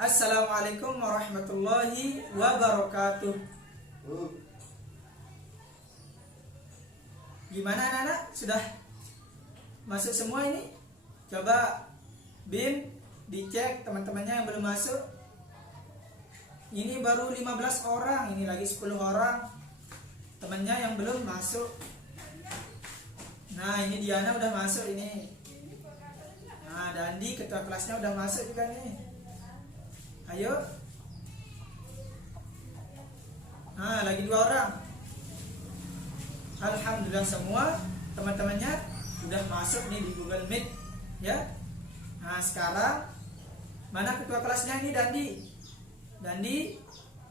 Assalamualaikum warahmatullahi wabarakatuh. Gimana anak-anak? Sudah masuk semua ini? Coba Bim dicek teman-temannya yang belum masuk. Ini baru 15 orang, ini lagi 10 orang temannya yang belum masuk. Nah, ini Diana udah masuk ini. Nah, Dandi ketua kelasnya udah masuk juga nih. Ayo. Nah, lagi 2 orang. Alhamdulillah semua teman-temannya udah masuk nih di Google Meet, ya. Nah, sekarang mana ketua kelasnya ini Dandi? Dandi.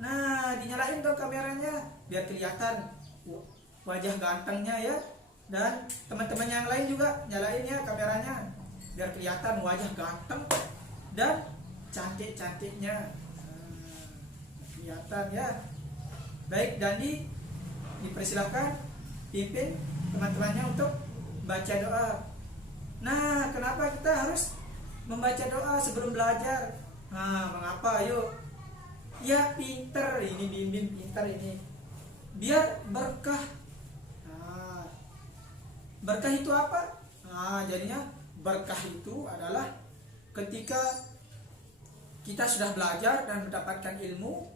Nah, dinyalain dong kameranya biar kelihatan wajah gantengnya ya. Dan teman-teman yang lain juga nyalain ya kameranya biar kelihatan wajah ganteng dan cantik-cantiknya. Kelihatan ya. Baik, Dandi dipersilakan pimpin teman-temannya untuk baca doa. Nah, kenapa kita harus membaca doa sebelum belajar? Nah, mengapa? Ayo. Ya, pinter ini, bimbing pinter ini. Biar berkah. Nah, berkah itu apa? Nah, jadinya berkah itu adalah ketika kita sudah belajar dan mendapatkan ilmu.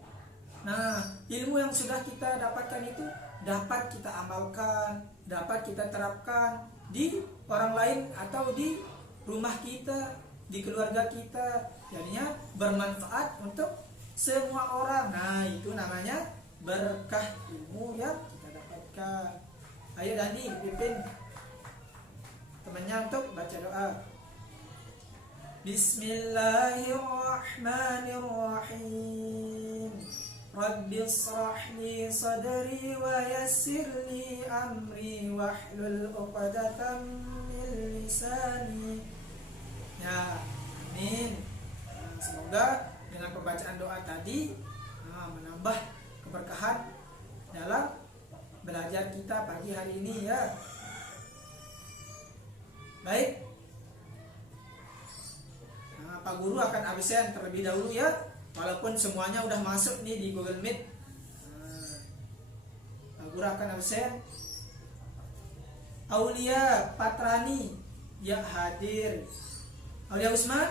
Nah, ilmu yang sudah kita dapatkan itu dapat kita amalkan, dapat kita terapkan di orang lain atau di rumah kita, di keluarga kita. Jadinya bermanfaat untuk semua orang. Nah, itu namanya berkah ilmu yang kita dapatkan. Ayo Dandi, pimpin temannya untuk baca doa. Bismillahirrahmanirrahim. Rabbi shrah li sadri wa yassir li amri wahlul 'uqdatam min lisani. Ya, amin. Semoga dengan pembacaan doa tadi menambah keberkahan dalam belajar kita pagi hari ini ya. Baik. Nah, Pak Guru akan absen terlebih dahulu ya. Walaupun semuanya udah masuk nih di Google Meet. Pak Guru akan absen. Aulia Patrani ya hadir. Aulia Usman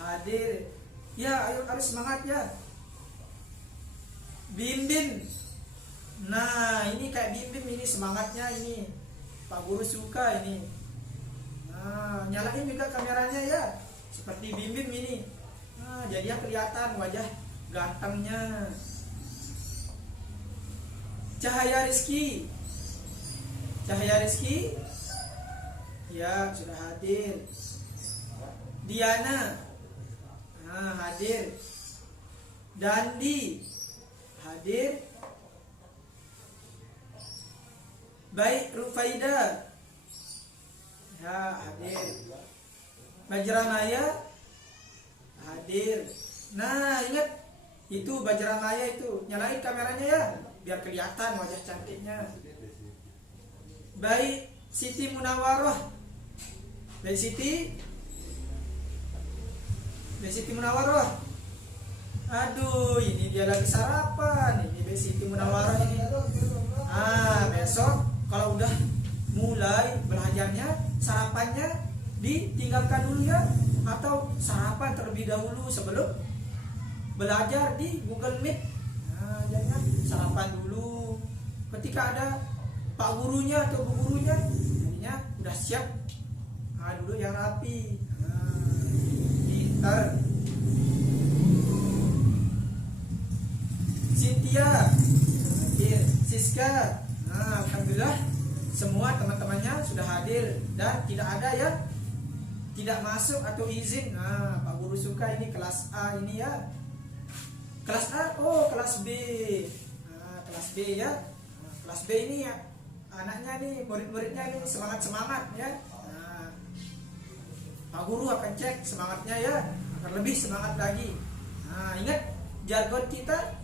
hadir. Ya, ayo harus semangat ya. Bim Bim. Nah, ini kayak Bim Bim ini semangatnya ini. Pak Guru suka ini. Nah, nyalain juga kameranya ya. Seperti Bim Bim ini. Nah, jadinya kelihatan wajah gantengnya. Cahaya Rizky. Cahaya Rizky. Ya, sudah hadir. Diana. Nah, hadir. Dandi. Hadir. Baik, Rufaida. Ya, hadir. Bajramaya hadir. Nah, ingat itu Bajramaya itu. Nyalain kameranya ya biar kelihatan wajah cantiknya. Baik, Siti Munawaroh. Baik Siti. Baik Siti Munawaroh. Aduh, ini dia lagi sarapan. Ini Baik Siti Munawaroh ini. Besok kalau udah mulai belajarnya, sarapannya ditinggalkan dulu ya, atau sarapan terlebih dahulu sebelum belajar di Google Meet. Nah, jangan sarapan dulu. Ketika ada Pak Gurunya atau Bu Gurunya, jadinya udah siap. Nah, duduk yang rapi. Pintar. Cynthia, Siska. Nah, alhamdulillah semua teman-temannya sudah hadir dan tidak ada yang tidak masuk atau izin. Nah, Pak Guru suka ini kelas A ini ya. Kelas A, oh kelas B. Nah, kelas B ya. Nah, kelas B ini ya anaknya nih, murid-muridnya nih semangat-semangat ya. Nah, Pak Guru akan cek semangatnya ya, akan lebih semangat lagi. Nah, ingat jargon kita.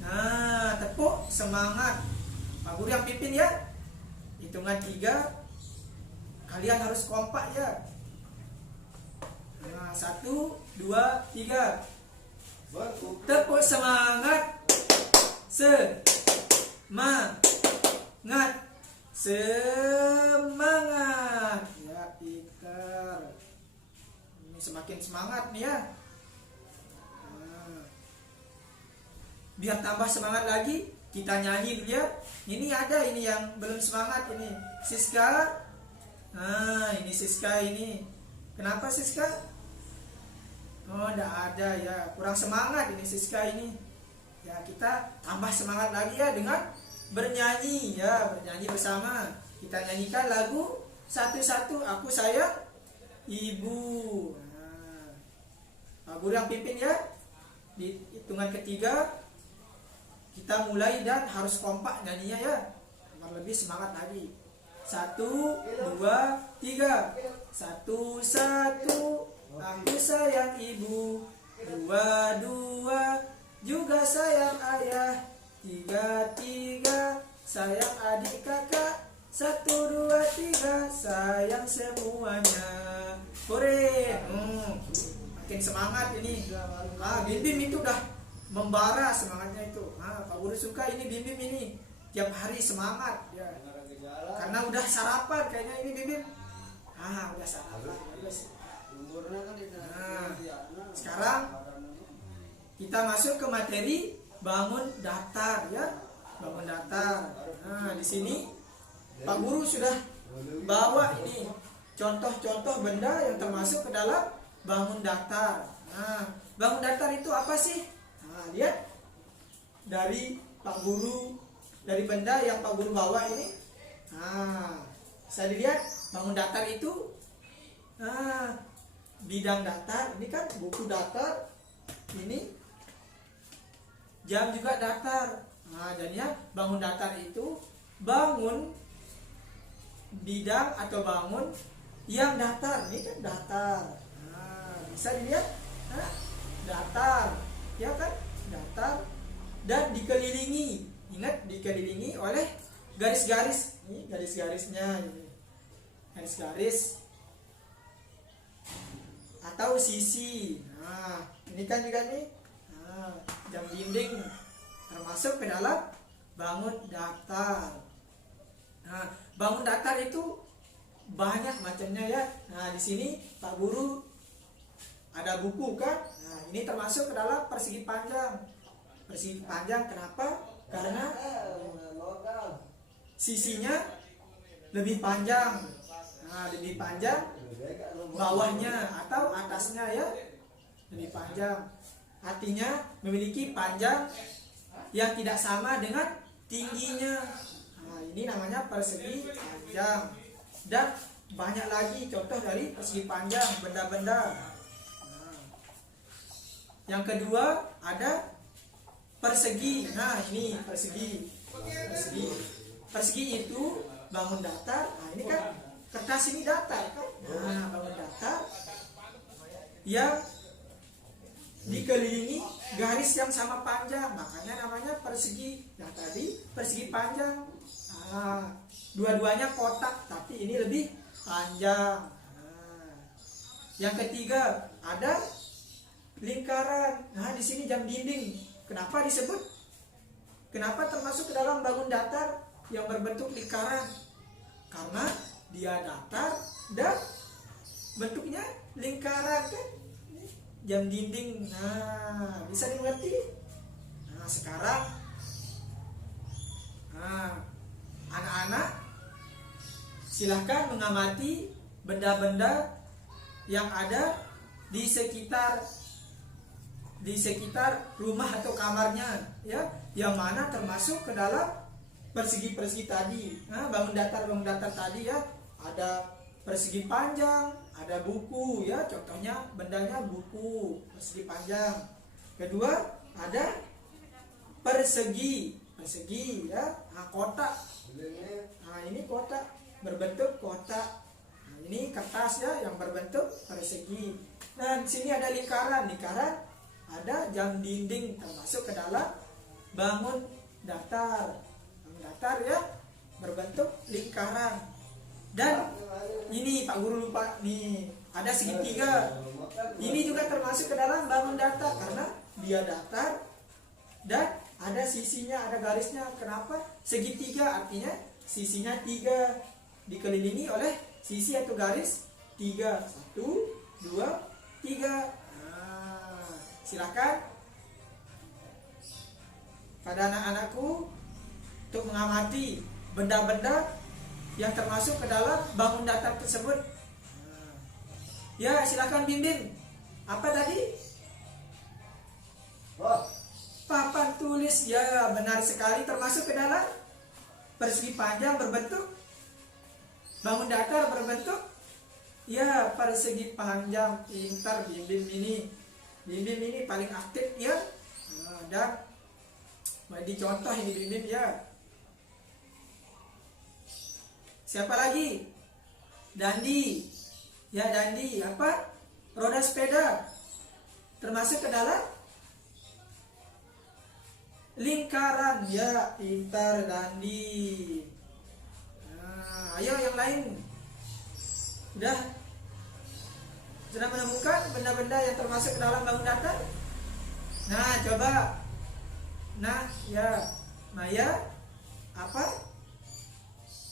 Nah, tepuk semangat. Pak Guru yang pimpin ya. Hitungan 3 kalian harus kompak ya. Nah, 1, 2, 3. Tepuk semangat. Semangat. Semangat. Ya, pintar. Ini semakin semangat nih ya. Biar tambah semangat lagi, kita nyanyi dulu ya. Ini ada ini yang belum semangat ini. Siska. Ini Siska ini. Kenapa Siska? Oh, enggak ada ya. Kurang semangat ini Siska ini. Ya, kita tambah semangat lagi ya dengan bernyanyi ya, bernyanyi bersama. Kita nyanyikan lagu satu-satu. Aku sayang ibu. Pak Guru yang pimpin ya. Di hitungan ketiga kita mulai dan harus kompak nyanyinya ya. Lebih semangat lagi. 1, 2, 3. 1, 1. Aku sayang ibu. 2, 2. Juga sayang ayah. 3, 3. Sayang adik kakak. 1, 2, 3. Sayang semuanya. Kore. Makin semangat ini. Bim itu udah membara semangatnya itu. Pak Guru suka ini Bim ini. Tiap hari semangat ya. Karena udah sarapan kayaknya ini Bim. Udah sarapan. Sekarang kita masuk ke materi bangun datar ya. Bangun datar. Di sini Pak Guru sudah bawa ini contoh-contoh benda yang termasuk ke dalam bangun datar. Bangun datar itu apa sih? Lihat dari Pak Guru, dari benda yang Pak Guru bawa ini. Bisa dilihat bangun datar itu bidang datar. Ini kan buku datar, ini jam juga datar. Jadinya bangun datar itu bangun bidang atau bangun yang datar. Ini kan datar. Bisa dilihat datar ya kan, datar dan dikelilingi. Ingat, dikelilingi oleh garis-garis. Ini garis-garisnya ini. Garis-garis atau sisi. Ini kan juga nih jam dinding termasuk ke dalam bangun datar. Bangun datar itu banyak macamnya ya. Di sini Pak Guru ada buku kan. Ini termasuk ke dalam persegi panjang. Persegi panjang kenapa? Karena sisinya lebih panjang. Lebih panjang bawahnya atau atasnya ya, lebih panjang. Artinya memiliki panjang yang tidak sama dengan tingginya. Ini namanya persegi panjang. Dan banyak lagi contoh dari persegi panjang, benda-benda. Yang kedua ada persegi. Ini persegi. Persegi itu bangun datar. Ini kan kertas ini datar kan. Bangun datar yang dikelilingi garis yang sama panjang, makanya namanya persegi. Yang tadi persegi panjang. Dua-duanya kotak, tapi ini lebih panjang. Yang ketiga ada lingkaran. Di sini jam dinding. Kenapa disebut? Kenapa termasuk ke dalam bangun datar yang berbentuk lingkaran? Karena dia datar dan bentuknya lingkaran kan. Jam dinding. Bisa dimengerti? Sekarang anak-anak silahkan mengamati benda-benda yang ada di sekitar rumah atau kamarnya ya, yang mana termasuk ke dalam persegi-persegi tadi. Bangun datar tadi ya, ada persegi panjang, ada buku ya, contohnya bendanya buku, persegi panjang. Kedua ada persegi ya, kotak. Ini kotak berbentuk kotak. Ini kertas ya yang berbentuk persegi. Di sini ada lingkaran ada jam dinding termasuk ke dalam bangun datar. Bangun datar ya berbentuk lingkaran. Dan ini Pak Guru lupa nih, ada segitiga. Ini juga termasuk ke dalam bangun datar karena dia datar dan ada sisinya, ada garisnya. Kenapa? Segitiga artinya sisinya 3 dikelilingi oleh sisi atau garis 3. 1, 2, 3. Silakan pada anak-anakku untuk mengamati benda-benda yang termasuk ke dalam bangun datar tersebut. Ya, silakan bimbing. Apa tadi? Papan tulis. Ya, benar sekali, termasuk ke dalam persegi panjang berbentuk bangun datar berbentuk ya persegi panjang. Pintar bimbing ini. Bimbing ini paling aktif ya. Dan dicontoh ini bimbing ya. Siapa lagi? Dandi. Ya, dandi apa? Roda sepeda. Termasuk ke dalam lingkaran. Ya, pintar dandi. Ayo yang lain. Sudah menemukan benda-benda yang termasuk ke dalam bangun datar? Nah, coba. Nah, ya. Maya apa?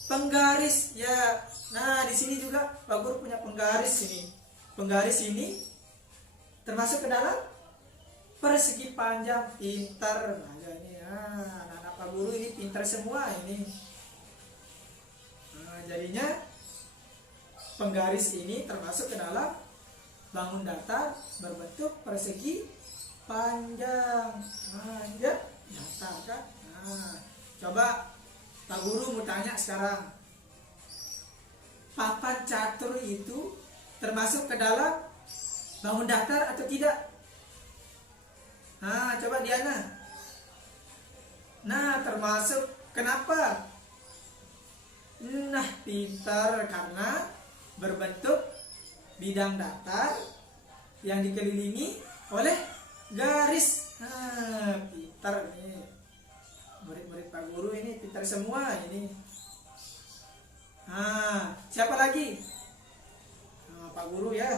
Penggaris ya. Nah, di sini juga Pak Guru punya penggaris ini. Penggaris ini termasuk ke dalam persegi panjang. Pintar. Nah, ini anak-anak Pak Guru ini pintar semua ini. Nah, jadinya penggaris ini termasuk ke dalam bangun datar berbentuk persegi panjang. Nah, ya, datar kan? Nah, coba Pak Guru mau tanya sekarang, papan catur itu termasuk ke dalam bangun datar atau tidak? Nah, coba Diana. Nah, termasuk. Kenapa? Nah, pintar, karena berbentuk bidang datar yang dikelilingi oleh garis. Nah, pintar nih. Murid-murid Pak Guru ini pintar semua ini. Nah, siapa lagi? Nah, Pak Guru ya.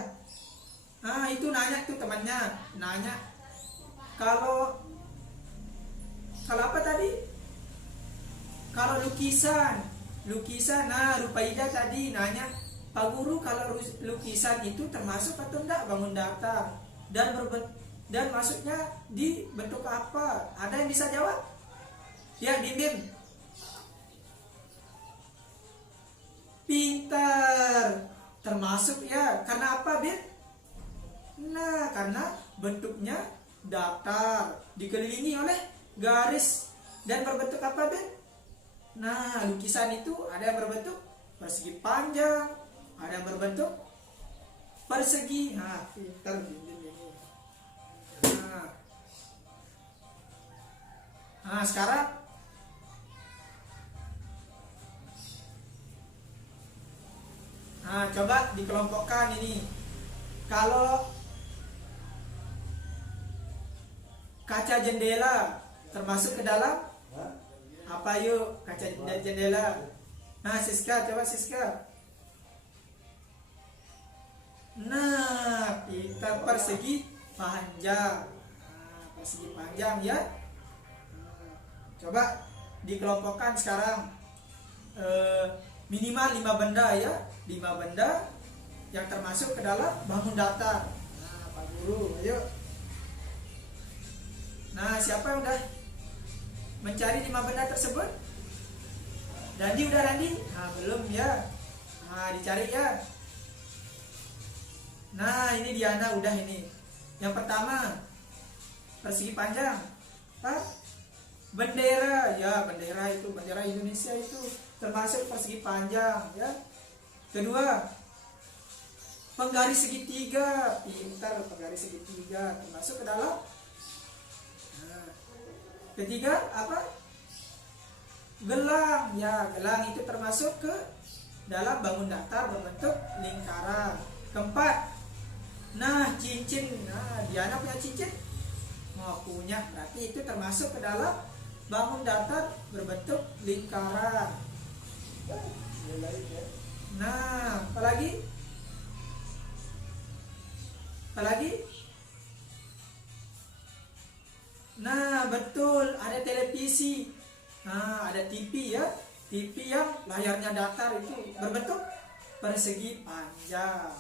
Nah, itu nanya tuh temannya, nanya kalau apa tadi? Kalau lukisan. Nah, Rupaida tadi nanya, Pak Guru kalau lukisan itu termasuk atau enggak bangun datar? Dan maksudnya di bentuk apa? Ada yang bisa jawab? Ya, Bim. Pintar. Termasuk ya. Karena apa, Bim? Nah, karena bentuknya datar, dikelilingi oleh garis. Dan berbentuk apa, Bim? Nah, lukisan itu ada yang berbentuk persegi panjang, ada yang berbentuk persegi. Nah, pintar Bim ini. Nah, sekarang coba dikelompokkan ini. Kalau kaca jendela termasuk ke dalam apa yuk? Kaca jendela. Nah, Siska, coba Siska. Nah, kita persegi panjang. Nah, persegi panjang ya. Coba dikelompokkan sekarang. Minimal 5 benda ya. 5 benda yang termasuk ke dalam bangun datar. Nah, Pak Guru, ayo. Nah, siapa yang udah mencari 5 benda tersebut? Dandi udah, Dandi? Nah, belum ya. Nah, dicari ya. Nah, ini Diana udah ini. Yang pertama, persegi panjang. Apa? Bendera. Ya, bendera itu, bendera Indonesia itu termasuk persegi panjang ya. Kedua, penggaris segitiga. Pintar, penggaris segitiga termasuk ke dalam. Nah, ketiga apa? Gelang. Ya, gelang itu termasuk ke dalam bangun datar berbentuk lingkaran. Keempat, nah, cincin. Nah, Diana punya cincin? Mau punya, berarti itu termasuk ke dalam bangun datar berbentuk lingkaran. Nah, apalagi? Apalagi? Nah, betul, ada televisi. Nah, ada TV ya. TV yang layarnya datar itu berbentuk persegi panjang.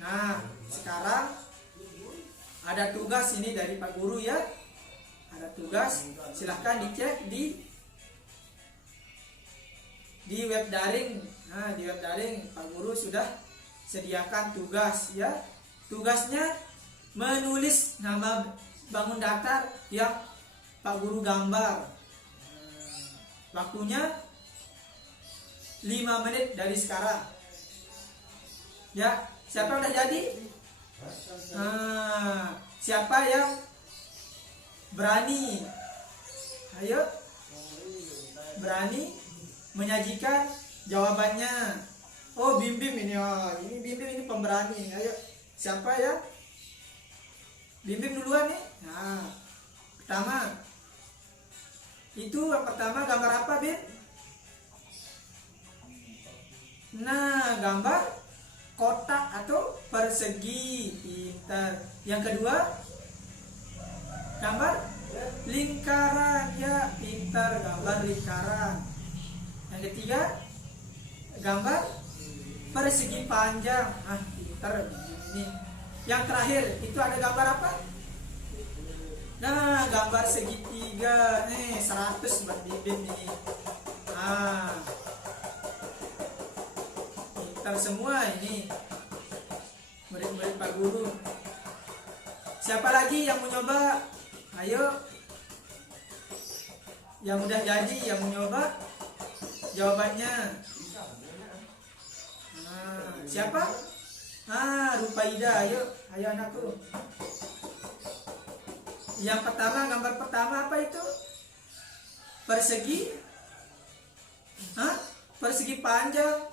Nah, sekarang ada tugas ini dari Pak Guru ya. Ada tugas, silahkan dicek di web daring. Nah, di web daring Pak Guru sudah sediakan tugas ya. Tugasnya menulis nama bangun datar yang Pak Guru gambar. Waktunya 5 menit dari sekarang. Ya, siapa udah jadi? Siapa yang berani? Ayo, berani menyajikan jawabannya. Oh, Bim Bim ini, ini Bim Bim ini pemberani. Ayo, siapa ya? Bim Bim duluan nih. Nah, pertama. Itu yang pertama gambar apa, Bim? Nah, gambar kotak atau persegi. Pintar. Yang kedua, gambar lingkaran. Ya, pintar, gambar lingkaran. Yang ketiga, gambar persegi panjang. Ah, pintar ini. Yang terakhir, itu ada gambar apa? Nah, gambar segitiga. Nih, 100 buat Bibin ini. Nah, pintar semua ini murid-murid Pak Guru. Siapa lagi yang mau nyoba? Ayo, yang udah jadi, yang mau nyoba jawabannya. Nah, siapa? Rupaida. Ayo anakku. Yang pertama, gambar pertama apa itu? Persegi? Persegi panjang.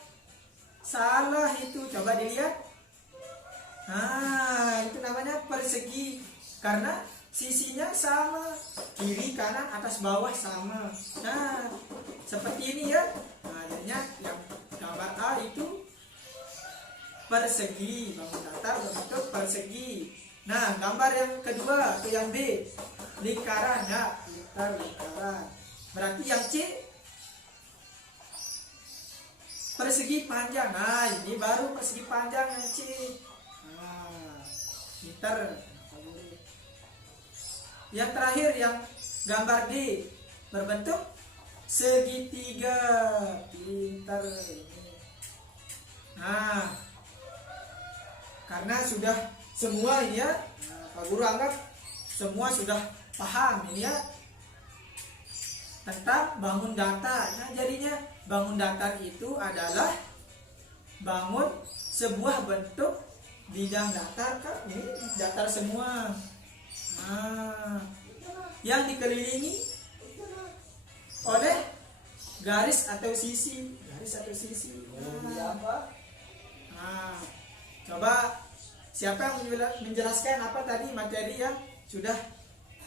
Salah itu, coba dilihat. Itu namanya persegi karena sisinya sama, kiri kanan atas bawah sama. Nah, seperti ini ya. Nah, jadinya yang gambar A itu persegi, bangun datar berbentuk persegi. Nah, gambar yang kedua atau yang B, lingkaran ya, lingkaran. Berarti yang C persegi panjang. Nah, ini baru persegi panjang yang C. Nah, pintar. Yang terakhir yang gambar D berbentuk segitiga. Pintar ini. Nah, karena sudah semua ini ya, Pak Guru anggap semua sudah paham ini ya tentang bangun datar. Nah, jadinya bangun datar itu adalah bangun sebuah bentuk bidang datar kan, ini datar semua. Nah, yang dikelilingi oleh garis atau sisi. Nah, coba siapa yang menjelaskan apa tadi materi yang sudah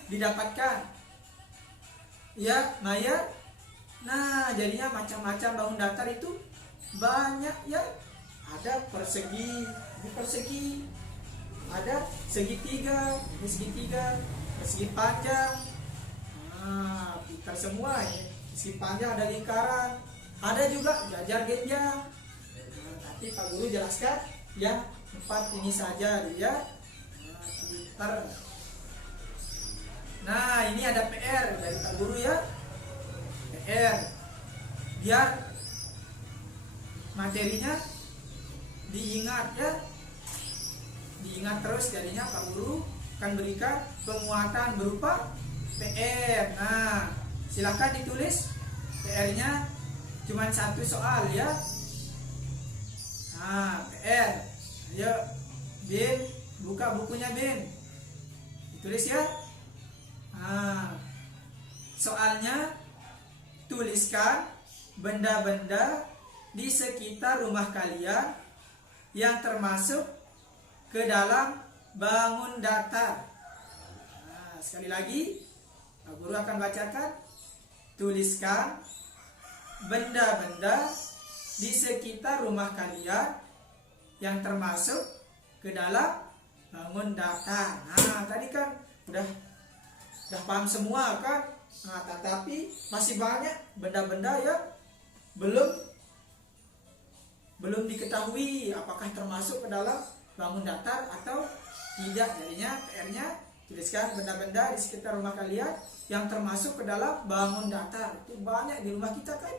didapatkan? Ya, Maya. Nah, jadinya macam-macam bangun datar itu banyak ya. Ada persegi, ini persegi. Ada segitiga, ini segitiga, persegi panjang. Nah, pintar semua ya. Persegi panjang, ada lingkaran, ada juga jajar genjang. Nah, tapi Pak Guru jelaskan yang 4 ini saja ya. Nah, pintar. Nah, ini ada PR dari Pak Guru ya. PR biar materinya diingat ya. Diingat terus, jadinya Pak Guru akan berikan penguatan berupa PR. Nah, silakan ditulis PR-nya cuma 1 soal ya. Nah, PR. Ayo, Bin, buka bukunya Bin. Ditulis ya. Nah, soalnya tuliskan benda-benda di sekitar rumah kalian yang termasuk ke dalam bangun datar. Nah, sekali lagi Pak Guru akan bacakan. Tuliskan benda-benda di sekitar rumah kalian yang termasuk ke dalam bangun datar. Nah, tadi kan udah paham semua kan. Nah, tetapi masih banyak benda-benda yang belum diketahui apakah termasuk ke dalam bangun datar atau tidak. Jadinya PR-nya tuliskan benda-benda di sekitar rumah kalian yang termasuk ke dalam bangun datar. Itu banyak di rumah kita kan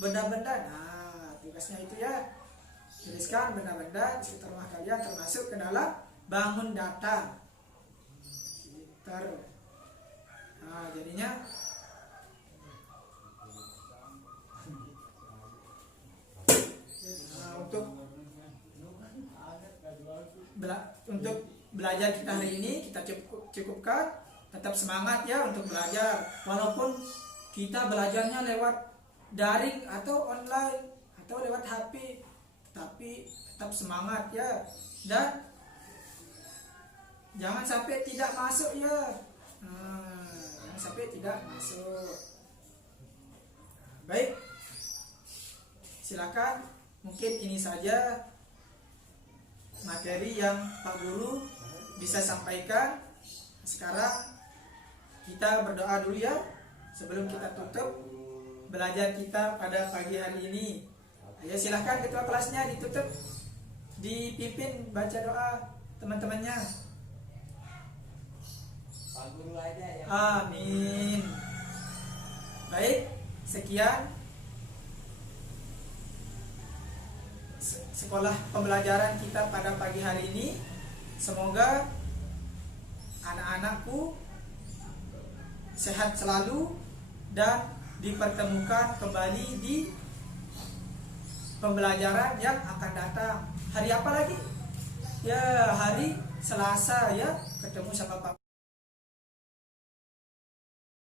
benda-benda. Nah, tugasnya itu ya, tuliskan benda-benda di sekitar rumah kalian termasuk ke dalam bangun datar. Nah, jadinya untuk belajar kita hari ini kita cukupkan. Tetap semangat ya untuk belajar, walaupun kita belajarnya lewat daring atau online atau lewat HP, tapi tetap semangat ya, dan jangan sampai tidak masuk ya. Jangan sampai tidak masuk. Baik, silakan. Mungkin ini saja materi yang Pak Guru bisa sampaikan. Sekarang kita berdoa dulu ya sebelum kita tutup belajar kita pada pagi hari ini. Ya, silahkan ketua kelasnya ditutup, dipimpin baca doa teman-temannya. Pak Guru aja ya. Amin. Baik, sekian sekolah pembelajaran kita pada pagi hari ini. Semoga anak-anakku sehat selalu dan dipertemukan kembali di pembelajaran yang akan datang. Hari apa lagi? Ya, hari Selasa ya, ketemu sama Pak.